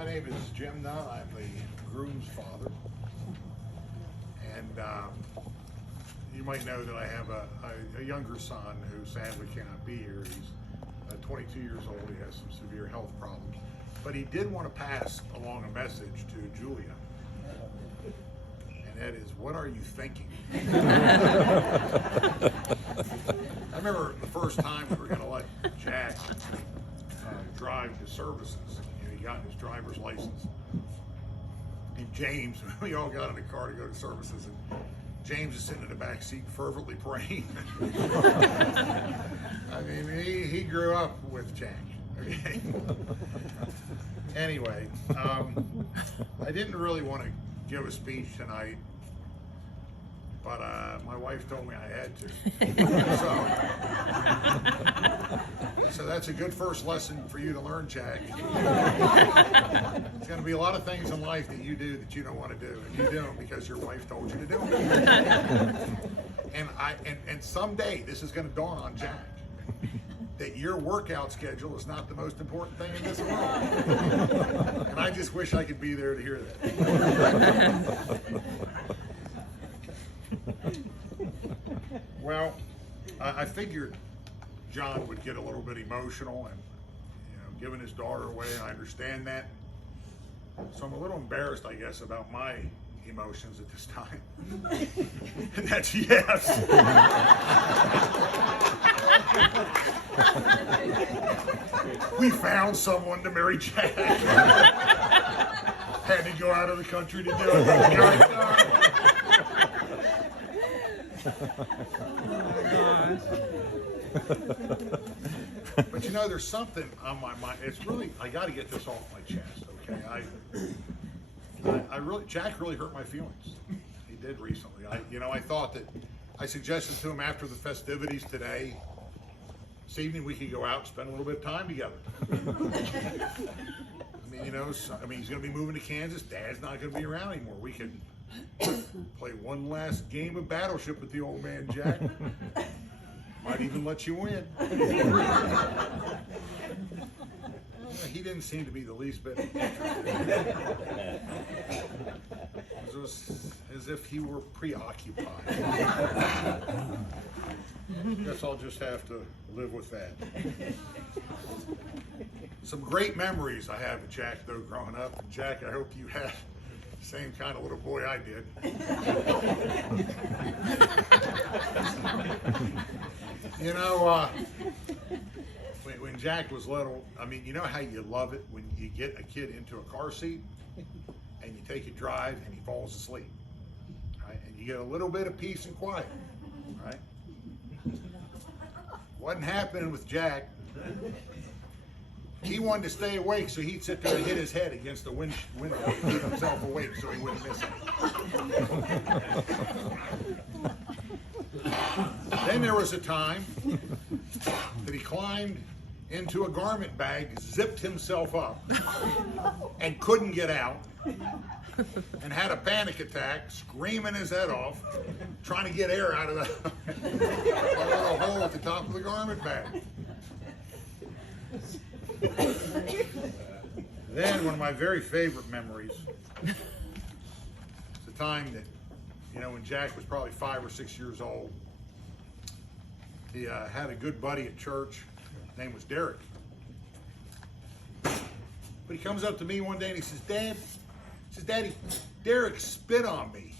My name is Jim Nunn. I'm the groom's father. And you might know that I have a younger son who sadly cannot be here. He's 22 years old. He has some severe health problems. But he did want to pass along a message to Julia. And that is, what are you thinking? I remember the first time we were going to let Jack drive to services. He got his driver's license. And James, we all got in the car to go to services, and James is sitting in the back seat fervently praying. I mean, he grew up with Jack. Okay? Anyway, I didn't really want to give a speech tonight, but my wife told me I had to. So that's a good first lesson for you to learn, Jack. There's going to be a lot of things in life that you do that you don't want to do, and you do them because your wife told you to do them. And someday this is going to dawn on Jack that your workout schedule is not the most important thing in this world. And I just wish I could be there to hear that. Well, I figured John would get a little bit emotional and, giving his daughter away, I understand that. So I'm a little embarrassed, I guess, about my emotions at this time. And that's yes. We found someone to marry Jack. Had to go out of the country to do it. But there's something on my mind. It's really, I got to get this off my chest, okay? Jack really hurt my feelings. He did recently. I thought that, I suggested to him after the festivities today, this evening we could go out and spend a little bit of time together. he's going to be moving to Kansas. Dad's not going to be around anymore. We could play one last game of Battleship with the old man, Jack. Might even let you win. He didn't seem to be the least bit interested. It was as if he were preoccupied. Guess I'll just have to live with that. Some great memories I have of Jack, though, growing up. And Jack, I hope you had the same kind of little boy I did. When Jack was little, you know how you love it when you get a kid into a car seat and you take a drive and he falls asleep, right? And you get a little bit of peace and quiet, right? Wasn't happening with Jack. He wanted to stay awake, so he'd sit there and hit his head against the window to keep himself awake so he wouldn't miss it. Then there was a time that he climbed into a garment bag, zipped himself up, and couldn't get out, and had a panic attack, screaming his head off, trying to get air out of the little hole at the top of the garment bag. Then one of my very favorite memories is the time that, when Jack was probably 5 or 6 years old. He had a good buddy at church. His name was Derek. But he comes up to me one day and he says, Daddy, Derek spit on me.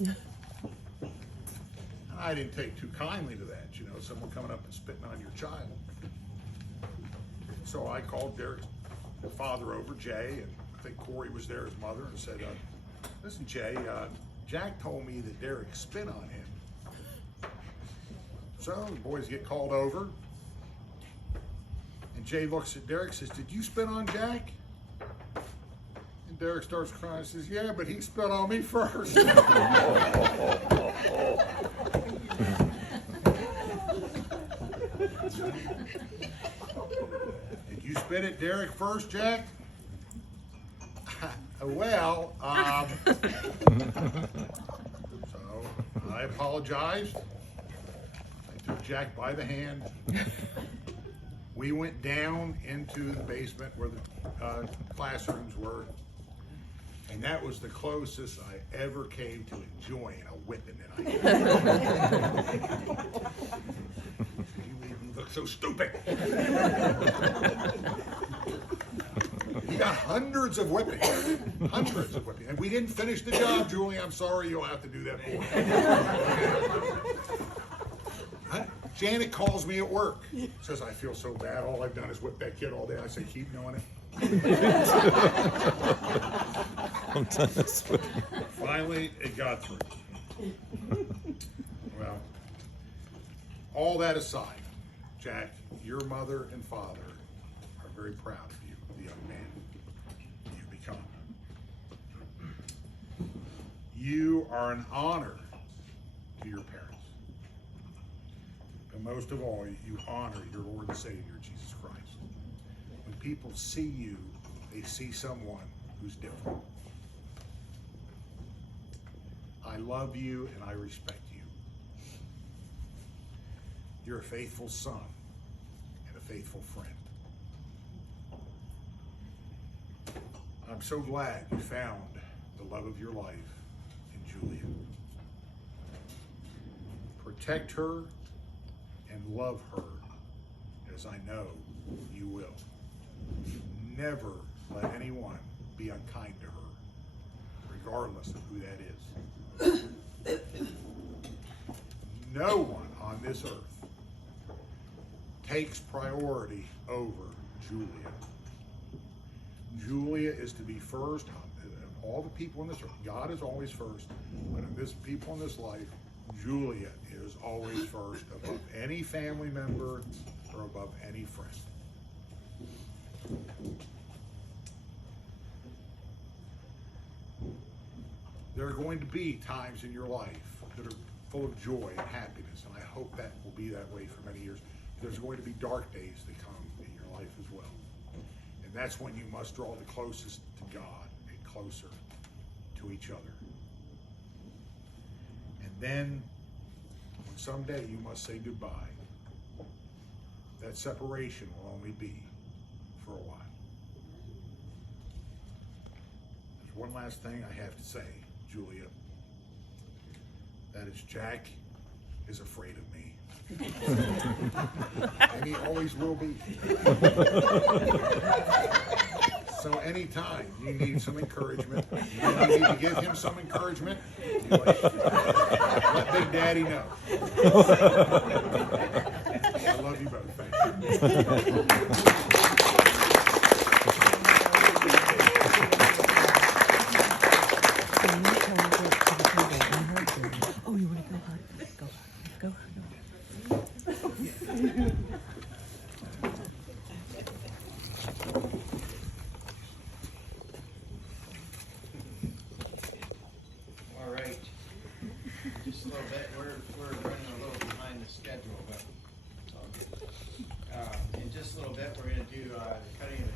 And I didn't take too kindly to that, someone coming up and spitting on your child. So I called Derek's father over, Jay, and I think Corey was there, his mother, and said, listen, Jay, Jack told me that Derek spit on him. So the boys get called over, and Jay looks at Derek and says, did you spit on Jack? And Derek starts crying and says, yeah, but he spit on me first. Did you spit at Derek first, Jack? Well, so I apologized. I took Jack by the hand. We went down into the basement where the classrooms were, and that was the closest I ever came to enjoying a whipping that I had. You made me look so stupid. He got hundreds of whippings. Hundreds of whippings. And we didn't finish the job, Julie. I'm sorry, you'll have to do that more. Janet calls me at work. Says, I feel so bad. All I've done is whip that kid all day. I say, keep doing it. Finally, it got through. Well, all that aside, Jack, your mother and father are very proud of you, the young man you've become. You are an honor to your parents. And most of all, you honor your Lord and Savior, Jesus Christ. When people see you, they see someone who's different. I love you and I respect you. You're a faithful son and a faithful friend. I'm so glad you found the love of your life in Julia. Protect her and love her as I know you will. Never let anyone be unkind to her, regardless of who that is. No one on this earth takes priority over Julia. Julia is to be first. All the people in this earth, God is always first, but in this people in this life, Julia is always first, above any family member or above any friend. There are going to be times in your life that are full of joy and happiness, and I hope that will be that way for many years. There's going to be dark days that come in your life as well. And that's when you must draw the closest to God and closer to each other. And then, when someday you must say goodbye, that separation will only be for a while. There's one last thing I have to say, Julia. That is, Jack is afraid of me. And he always will be. So anytime you need some encouragement, you need to give him some encouragement, let Big Daddy know. I love you both. Thank you. Oh, you want to go hard? Go hard. All right. Just a little bit. We're running a little behind the schedule, but in just a little bit we're going to do the cutting of